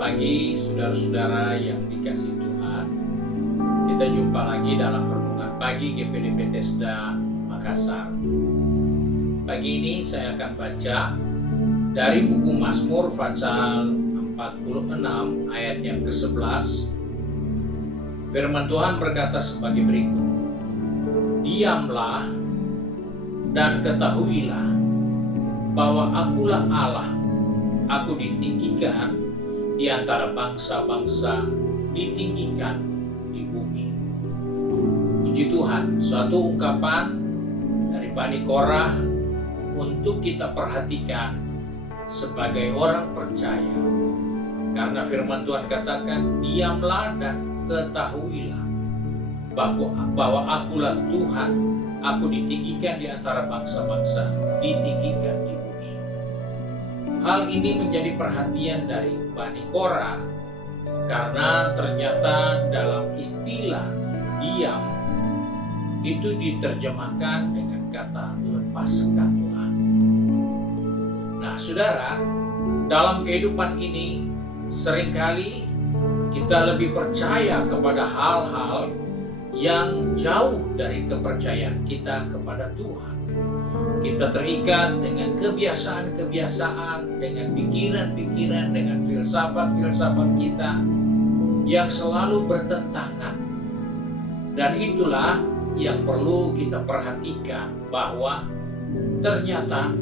pagi saudara-saudara yang dikasihi Tuhan. Kita jumpa lagi dalam renungan pagi GPD Bethesda Makassar. Pagi ini saya akan baca dari buku Mazmur pasal 46 ayat yang ke-11. Firman Tuhan berkata sebagai berikut. Diamlah dan ketahuilah bahwa akulah Allah. Aku ditinggikan di antara bangsa-bangsa, ditinggikan di bumi. Puji Tuhan, suatu ungkapan dari Bani Korah untuk kita perhatikan sebagai orang percaya. Karena firman Tuhan katakan, diamlah dan ketahuilah bahwa akulah Tuhan, aku ditinggikan di antara bangsa-bangsa, ditinggikan di bumi. Hal ini menjadi perhatian dari Bani Korah karena ternyata dalam istilah diam itu diterjemahkan dengan kata lepaskanlah. Nah, saudara, dalam kehidupan ini seringkali kita lebih percaya kepada hal-hal yang jauh dari kepercayaan kita kepada Tuhan. Kita terikat dengan kebiasaan-kebiasaan, dengan pikiran-pikiran, dengan filsafat-filsafat kita yang selalu bertentangan. Dan itulah yang perlu kita perhatikan, bahwa ternyata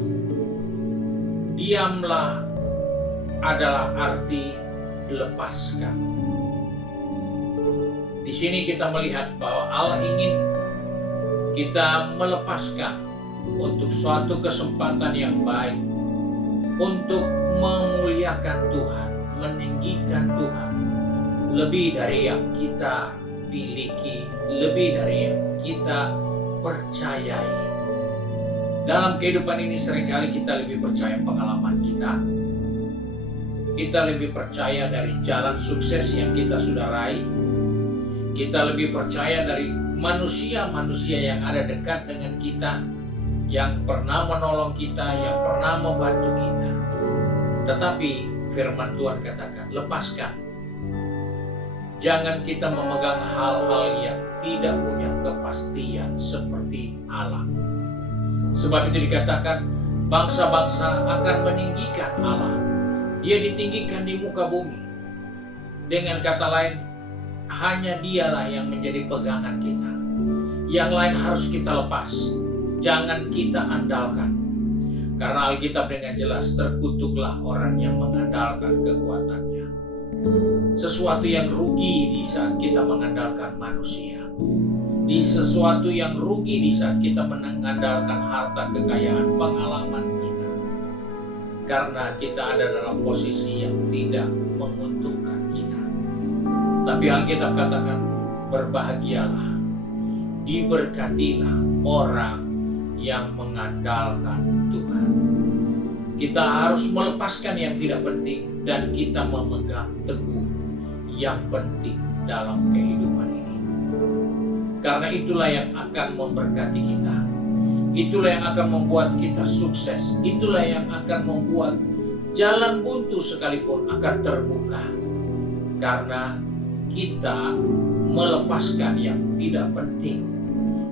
diamlah adalah arti lepaskan. Di sini kita melihat bahwa Allah ingin kita melepaskan untuk suatu kesempatan yang baik, untuk memuliakan Tuhan, meninggikan Tuhan, lebih dari yang kita miliki, lebih dari yang kita percayai. Dalam kehidupan ini seringkali kita lebih percaya pengalaman kita lebih percaya dari jalan sukses yang kita sudah raih, kita lebih percaya dari manusia-manusia yang ada dekat dengan kita, yang pernah menolong kita, yang pernah membantu kita. Tetapi firman Tuhan katakan, lepaskan. Jangan kita memegang hal-hal yang tidak punya kepastian seperti Allah. Sebab itu dikatakan, bangsa-bangsa akan meninggikan Allah. Dia ditinggikan di muka bumi. Dengan kata lain, hanya dialah yang menjadi pegangan kita. Yang lain harus kita lepas. Jangan kita andalkan. Karena Alkitab dengan jelas, terkutuklah orang yang mengandalkan kekuatannya. Sesuatu yang rugi di saat kita mengandalkan manusia. Di sesuatu yang rugi di saat kita mengandalkan harta kekayaan, pengalaman kita. Karena kita ada dalam posisi yang tidak menguntungkan kita. Tapi Alkitab katakan, berbahagialah, diberkatilah orang yang mengandalkan Tuhan. Kita harus melepaskan yang tidak penting dan kita memegang teguh yang penting dalam kehidupan ini. Karena itulah yang akan memberkati kita. Itulah yang akan membuat kita sukses. Itulah yang akan membuat jalan buntu sekalipun akan terbuka. Karena kita melepaskan yang tidak penting,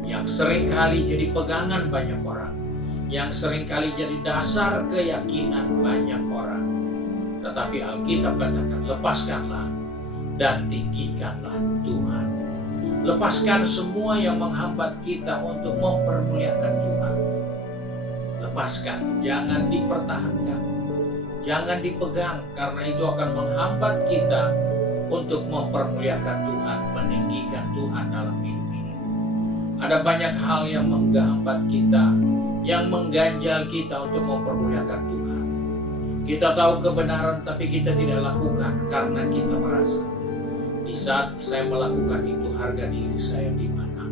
yang seringkali jadi pegangan banyak orang, yang seringkali jadi dasar keyakinan banyak orang. Tetapi Alkitab katakan, lepaskanlah dan tinggikanlah Tuhan. Lepaskan semua yang menghambat kita untuk mempermuliakan Tuhan. Lepaskan, jangan dipertahankan, jangan dipegang, karena itu akan menghambat kita untuk mempermuliakan Tuhan, meninggikan Tuhan dalam hidup ini. Ada banyak hal yang menghambat kita, yang mengganjal kita untuk mempermuliakan Tuhan. Kita tahu kebenaran tapi kita tidak lakukan karena kita merasa, di saat saya melakukan itu harga diri saya di mana?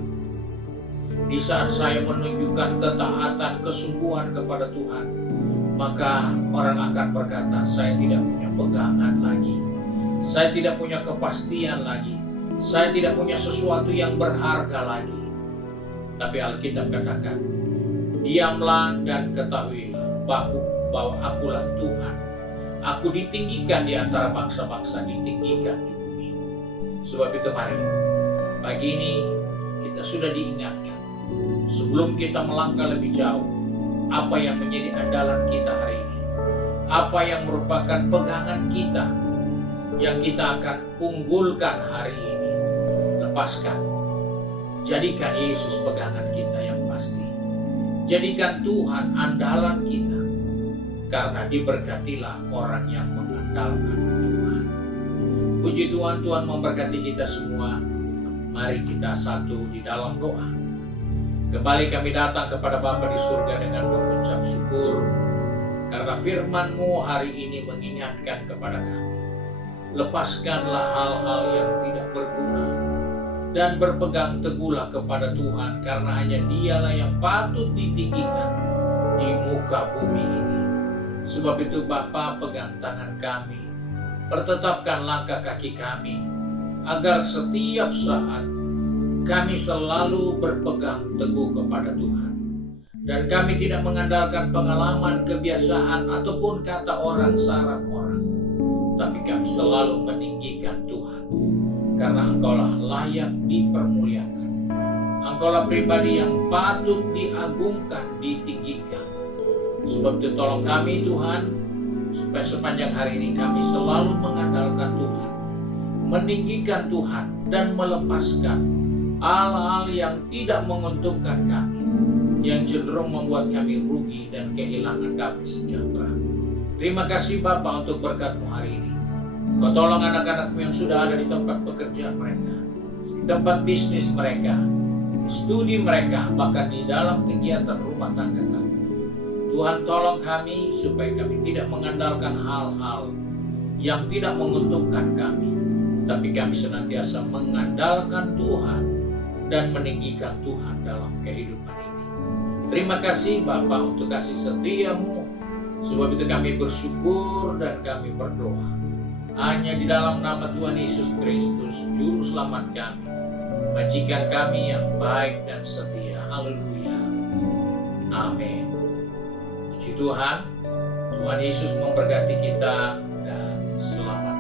Di saat saya menunjukkan ketaatan, kesungguhan kepada Tuhan, maka orang akan berkata, saya tidak punya pegangan lagi. Saya tidak punya kepastian lagi. Saya tidak punya sesuatu yang berharga lagi. Tapi Alkitab katakan, diamlah dan ketahuilah bahwa akulah Tuhan. Aku ditinggikan di antara bangsa-bangsa, ditinggikan di bumi. Sebab itu mari, pagi ini kita sudah diingatkan, sebelum kita melangkah lebih jauh, apa yang menjadi andalan kita hari ini, apa yang merupakan pegangan kita, yang kita akan unggulkan hari ini. Lepaskan, jadikan Yesus pegangan kita yang pasti. Jadikan Tuhan andalan kita, karena diberkatilah orang yang mengandalkan Tuhan. Puji Tuhan, Tuhan memberkati kita semua. Mari kita satu di dalam doa. Kembali kami datang kepada Bapa di surga dengan mengucap syukur, karena firman-Mu hari ini mengingatkan kepada kami. Lepaskanlah hal-hal yang tidak berguna, dan berpegang teguhlah kepada Tuhan, karena hanya Dialah yang patut ditinggikan di muka bumi ini. Sebab itu Bapa, pegang tangan kami, pertetapkan langkah kaki kami, agar setiap saat kami selalu berpegang teguh kepada Tuhan. Dan kami tidak mengandalkan pengalaman, kebiasaan, ataupun kata orang, saran orang. Tapi kami selalu meninggikan Tuhan, karena Engkaulah layak dipermuliakan. Engkaulah pribadi yang patut diagungkan, ditinggikan. Sebab itu tolong kami Tuhan, supaya sepanjang hari ini kami selalu mengandalkan Tuhan, meninggikan Tuhan, dan melepaskan hal-hal yang tidak menguntungkan kami, yang cenderung membuat kami rugi dan kehilangan damai sejahtera. Terima kasih Bapa untuk berkat-Mu hari ini. Kau tolong anak-anak-Mu yang sudah ada di tempat pekerjaan mereka, di tempat bisnis mereka, di studi mereka, bahkan di dalam kegiatan rumah tangga kami. Tuhan, tolong kami supaya kami tidak mengandalkan hal-hal yang tidak menguntungkan kami, tapi kami senantiasa mengandalkan Tuhan dan meninggikan Tuhan dalam kehidupan ini. Terima kasih Bapa untuk kasih setia-Mu. Sebab itu kami bersyukur dan kami berdoa hanya di dalam nama Tuhan Yesus Kristus, Juru Selamat kami, majikan kami yang baik dan setia. Haleluya. Amin. Puji Tuhan, Tuhan Yesus memberkati kita dan selamat.